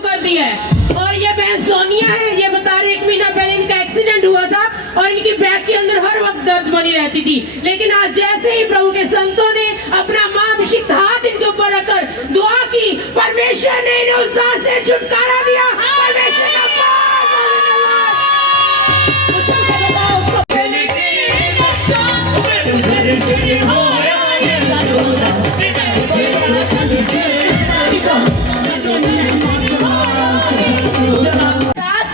कर दिया है। और ये बहन सोनिया है, ये बता रहे 1 महीना पहले इनका एक्सीडेंट हुआ था और इनकी बैक के अंदर हर वक्त दर्द बनी रहती थी। लेकिन आज जैसे ही प्रभु के संतों ने अपना महाअभिषिक्त हाथ इनके ऊपर रखकर दुआ की, परमेश्वर ने इन्हें उस दास से छुटकारा दिया। परमेश्वर का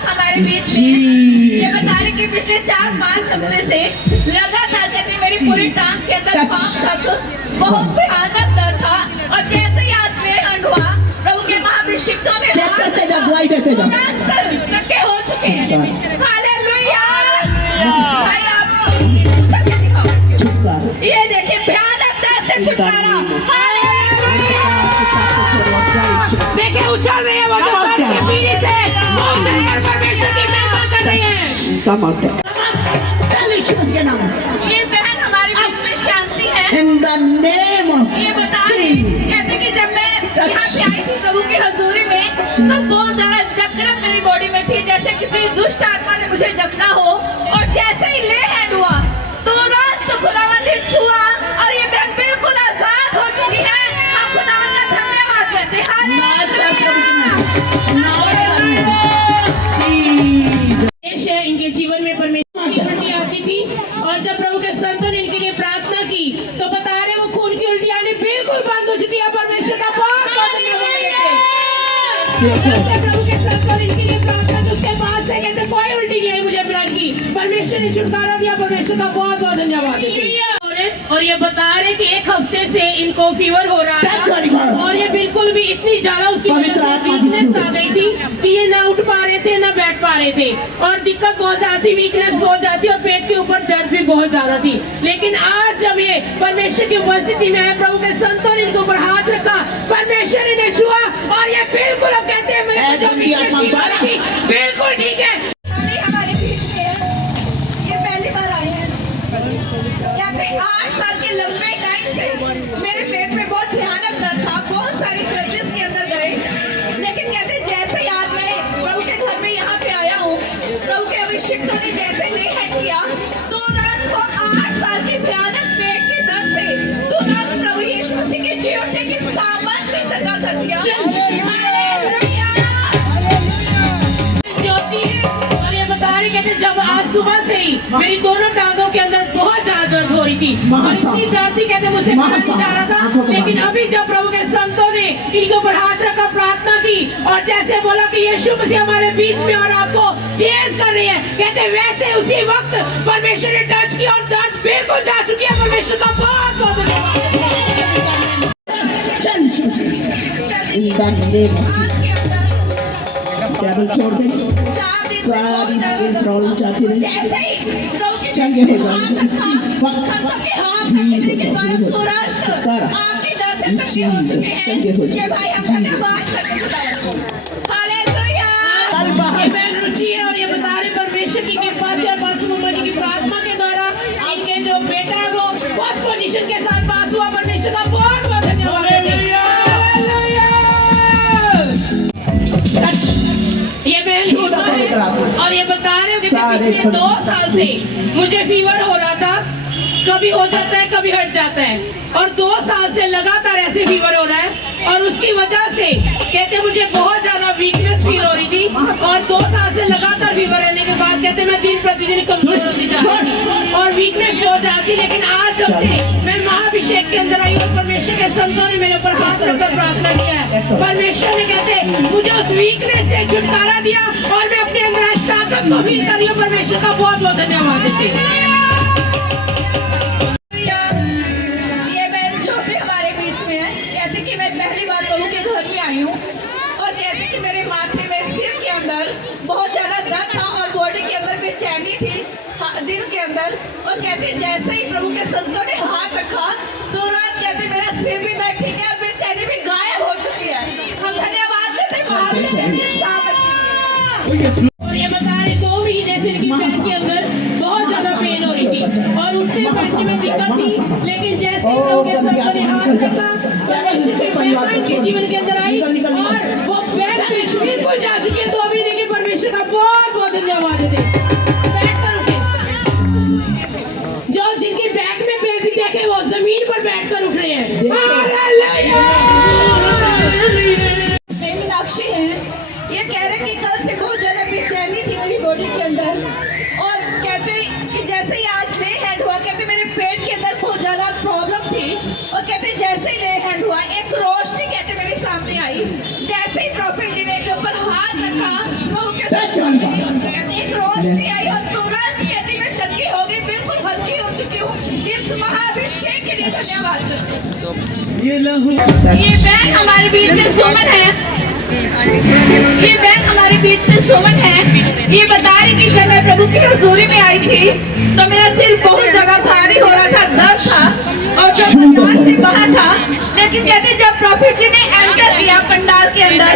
हमारे बीच ये बता रहे कि पिछले 4-5 हफ्ते से लगातार कहते मेरी पूरी टांग के अंदर पांव तक बहुत भयानक दर्द था। और जैसे ही आज ले हैंड हुआ, प्रभु के महाअभिषिक्तों ने चक्के हो चुके हैं। हालेलुया। भाई आप क्या दिखाओ, ये देखिए भयानक दर्द से छुटकारा। देखिए उछल रही है वो जो दर्द से पीड़ित है, वो उछलकर परमेश्वर की महिमा कर रही है। ये बहन हमारे बीच में शांति है। In the name of ये बता रही कहते कि जब मैं यहाँ पे आई थी प्रभु की हजूरी में, तो बहुत ज्यादा जकड़न मेरी बॉडी में थी, जैसे किसी दुष्ट आत्मा ने मुझे जकड़ा हो। और जैसे ही ले हैंड हुआ, तुरंत खुदावंद ने छुआ और ये बहन बिल्कुल आजाद हो चुकी है। हम खुदावंद का धन्यवाद करते हैं। इनके जीवन में परमेश्वर की उल्टी आती थी और जब प्रभु के संतों ने इनके लिए प्रार्थना की तो बता रहे वो खून की उल्टी आने बिल्कुल बंद हो चुकी है। परमेश्वर का बहुत बहुत धन्यवाद देते। प्रभु के संतों ने इनके लिए प्रार्थना तो उसके बाद से कहते कोई उल्टी नहीं आई मुझे ब्लड की, परमेश्वर ने छुटकारा दिया। परमेश्वर का बहुत बहुत धन्यवाद देते। और ये बता रहे कि 1 हफ्ते से इनको फीवर हो रहा है और ये बिल्कुल भी इतनी ज्यादा उसकी वजह से वीकनेस आ गई थी कि ये ना उठ पा रहे थे ना बैठ पा रहे थे और दिक्कत बहुत ज्यादा थी, वीकनेस बहुत ज्यादा थी और पेट के ऊपर दर्द भी बहुत ज्यादा थी। लेकिन आज जब ये परमेश्वर की उपस्थिति में है, प्रभु के संतों ने इनके ऊपर हाथ रखा, परमेश्वर ने छुआ और ये बिल्कुल अब कहते हैं मेरे जो वीकनेस थी बिल्कुल ठीक है। हमारे बीच में ये पहली बार आए हैं। कहते 8 साल के लंबे टाइम से मेरे पेट में बहुत भयानक दर्द था, बहुत सारी क्रचेस के अंदर गए। लेकिन कहते जैसे ही आज मैं प्रभु के घर में यहाँ पे आया हूँ, प्रभु के अभिषिक्तों ने जैसे ले हैंड किया, तुरंत वो 8 साल की भयानक पेट के दर्द से तुरंत प्रभु यीशु मसीह के जी उठने की सामर्थ ने चंगा कर दिया। कहते जब आज सुबह से ही मेरी दोनों टांगों के अंदर बहुत ज्यादा दर्द हो रही थी और इतनी दर्द थी कहते मुझसे पता नहीं जा रहा था। लेकिन अभी जब प्रभु के संतों ने इनके ऊपर हाथ रखा, प्रार्थना की और जैसे बोला कि यीशु मसीह हमारे बीच में और आपको चेंज कर रही है, कहते वैसे उसी वक्त परमेश्वर ने टच किया और दर्द बिल्कुल जा चुकी है। परमेश्वर का बहुत बहुत धन्यवाद। छोड़ दे सारी प्रॉब्लम चाहती रही चंगे हो रुचि है और ये बता रहे परमेश्वर की कृपा से बस मम्मा जी की प्रार्थना के द्वारा इनके जो बेटा है वो फर्स्ट पोजीशन के साथ पास हुआ। परमेश्वर का बहुत बहुत धन्यवाद। और ये बता रहे हो कि पिछले 2 साल से मुझे फीवर हो रहा था, कभी हो जाता है कभी हट जाता है और 2 साल से लगातार ऐसे फीवर हो रहा है और उसकी वजह से कहते मुझे बहुत ज्यादा वीकनेस फील हो रही थी और 2 साल से लगातार फीवर रहने के बाद कहते मैं दिन प्रतिदिन कमजोर होती जा रही थी और वीकनेस बहुत ज्यादा थी। लेकिन आज जब से मैं महाअभिषेक के अंदर आई और परमेश्वर के संतों ने मेरे ऊपर हाथ रखकर प्रार्थना किया है, परमेश्वर ने कहते मुझे उस वीकनेस से छुटकारा दिया और मैं अपने अंदर आज ताकत को फील कर रही हूँ। परमेश्वर का बहुत बहुत धन्यवाद देते हैं। बहुत ज्यादा दर्द था और बॉडी के अंदर बेचैनी थी, दिल के अंदर। और कहते जैसे ही प्रभु के संतों ने हाथ रखा, तुरंत कहते मेरा सिर भी दर्द ठीक है और बेचैनी भी गायब हो चुकी है। हम धन्यवाद देते महाअभिषेक की सामर्थ। और ये बता रहे 2 महीने से इनकी पेट के अंदर बहुत ज्यादा पेन हो रही थी और उठने बैठने में दिक्कत थी। लेकिन जैसे प्रभु के संतों ने हाथ रखा, परमेश्वर की महिमा इनके जीवन के अंदर आई और वो बेड बिल्कुल जा चुकी है। 2 महीने के परमेश्वर का बहुत बहुत धन्यवाद देते। बैठकर उठे। जो जिनकी बैग में बेटी देखे वो जमीन पर बैठकर उठ रहे हैं। हालेलुया। मीनाक्षी है, ये कह रहे कि कल से बहुत ज्यादा बेचैनी थी मेरी बॉडी के अंदर, और कहते कि जैसे ही आज ले हैंड हुआ, कहते मेरे पेट के अंदर बहुत ज्यादा प्रॉब्लम थी, और कहते जैसे ही ले हैंड हुआ एक रोशनी कहते मेरे सामने आई। जैसे ही प्रॉफिट जी ने के ऊपर हाथ रखा तो कहते एक रोशनी आई और तुरंत कहती मैं चंगी हो गई, बिल्कुल हल्की हो चुकी हूँ। इस महाअभिषेक के लिए धन्यवाद करती हूँ। ये बहन हमारे बीच में सुमन है, ये बहन हमारे बीच में सुमन है। ये बता रही कि जब मैं प्रभु की हजूरी में आई थी तो मेरा सिर बहुत जगह भारी हो रहा था, दर्द था और जब पंडाल से बाहर था। लेकिन कहते जब प्रॉफिट जी ने एंटर किया पंडाल के अंदर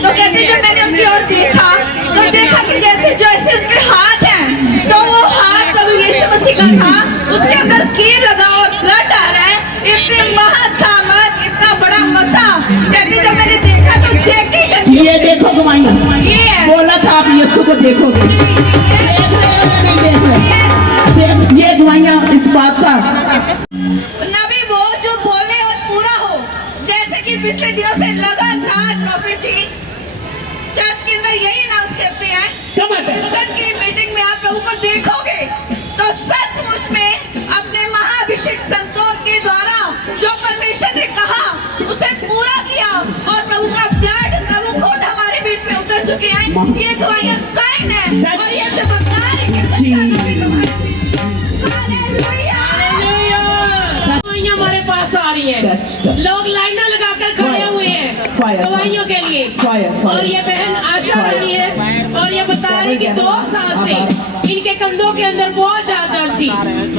तो कहते जब मैंने उनकी ओर देखा तो देखा कि जैसे उनके हाथ हैं तो वो हाथ प्रभु यीशु मसीह का था, उसके अंदर कील लगा और ब्लड आ रहा है। इतने महासामर्थ, इतना बड़ा मसा कहते जब मैंने देखा तो देखते ये देखो गवाइयाँ, ये है। बोला था आप यीशु को देखोगे, नहीं देख रहे। ये गवाइयाँ इस बात का नबी वो जो बोले और पूरा हो, जैसे कि पिछले दिनों से लगातार प्रॉफिट जी चर्च के अंदर यही अनाउंस करते हैं चर्च की मीटिंग में आप प्रभु को देखोगे तो सचमुच में अपने महाअभिषेक संतों के द्वारा जो परमेश्वर ने कहा उसे पूरा किया, और प्रभु का ब्लड प्रभु खुद हमारे बीच में उतर चुके हैं। ये गवाहियां साइन है और ये चमत्कार है कि सच्चा नबी तुम्हारे बीच में। हालेलुया। दवाइयाँ हमारे पास आ रही हैं। लोग लाइनें लगाकर खड़े हुए हैं दवाइयों के लिए। और ये बहन आशा रानी है और ये बता रही कि 2 साल से इनके कंधों के अंदर बहुत ज्यादा दर्द थी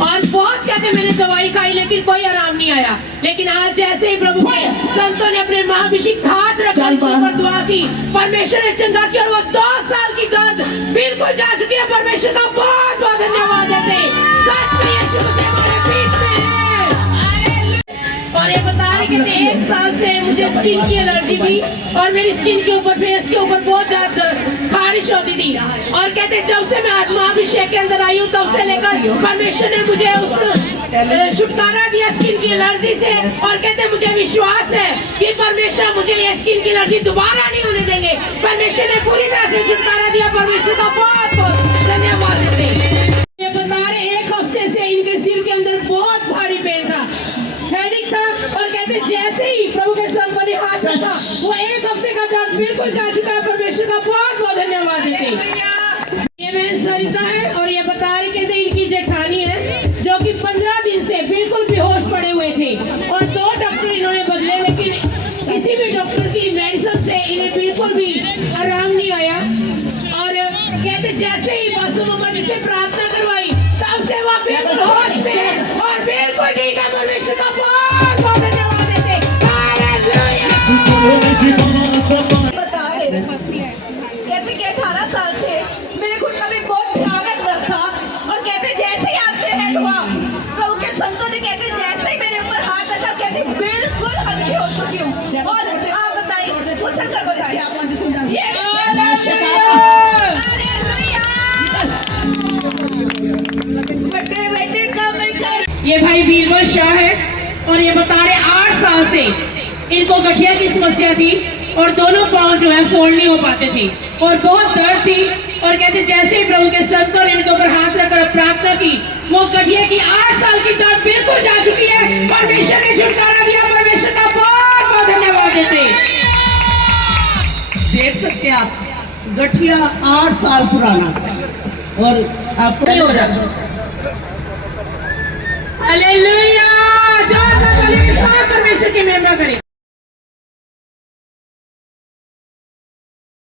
और बहुत कहते मैंने दवाई खाई लेकिन कोई आराम नहीं आया। लेकिन आज जैसे ही प्रभु के संतों ने अपने महाअभिषेक हाथ रखा पर दुआ की, परमेश्वर ने चंगा किया और वो 2 साल की दर्द बिल्कुल जा चुकी है। परमेश्वर का बहुत बहुत धन्यवाद देते। सच में यीशु मसीह हमारे बीच में है। और ये बता रहे कि 1 साल से मुझे स्किन की एलर्जी थी और मेरी स्किन के ऊपर, फेस के ऊपर बहुत ज्यादा खारिश होती थी। और कहते जब से मैं आज महाअभिषेक के अंदर आई हूँ तब से लेकर परमेश्वर ने मुझे उस छुटकारा दिया स्किन की एलर्जी से। और कहते मुझे विश्वास है कि परमेश्वर मुझे ये स्किन की एलर्जी दोबारा नहीं होने देंगे। परमेश्वर ने पूरी तरह से छुटकारा दिया। परमेश्वर का बहुत बहुत धन्यवाद देते। ये बता रहे 1 हफ्ते से इनके सिर के अंदर बहुत भारी पेन था, हेडेक था, और कहते जैसे ही प्रभु के संतों ने हाथ रखा वो 1 हफ्ते का दर्द बिल्कुल जा चुका है। परमेश्वर का बहुत बहुत धन्यवाद देते। ये बहन सरिता है और ये बता रही कहते इनकी जेठानी है जो कि 15 दिन से बिल्कुल बेहोश पड़े हुए थे और 2 डॉक्टर इन्होंने बदले लेकिन किसी भी डॉक्टर की मेडिसिन से इन्हें बिल्कुल भी आराम नहीं आया। और कहते जैसे ही मासूम अम्मा से प्रार्थना करवाई तब से वो बिल्कुल होश में और बिल्कुल ठीक है। परमेश्वर का बहुत बहुत धन्यवाद देते। हालेलुया। बता रहे कहते कि 18 साल से मेरे घुटनों में बहुत भयानक दर्द था, और कहते जैसे ही आज से हैंड हुआ प्रभु के संतों ने कहते जैसे ही मेरे ऊपर हाथ रखा कहते बिल्कुल हल्की हो चुकी हूँ। और आप बताइए, उछल कर बताइए। ये भाई बीरबल शाह है और ये बता रहे 8 साल से इनको गठिया की समस्या थी और दोनों पांव जो है फोल्ड नहीं हो पाते थे और बहुत दर्द थी। और कहते जैसे ही प्रभु के संतों ने इनके ऊपर हाथ रखकर प्रार्थना की वो गठिया की 8 साल की दर्द बिल्कुल जा चुकी है। परमेश्वर ने छुटकारा दिया। परमेश्वर का बहुत बहुत धन्यवाद देते। देख सकते हैं आप, गठिया 8 साल पुराना और आप नहीं हो जाता। हालेलुया। जोर से ताली के साथ परमेश्वर की महिमा करें।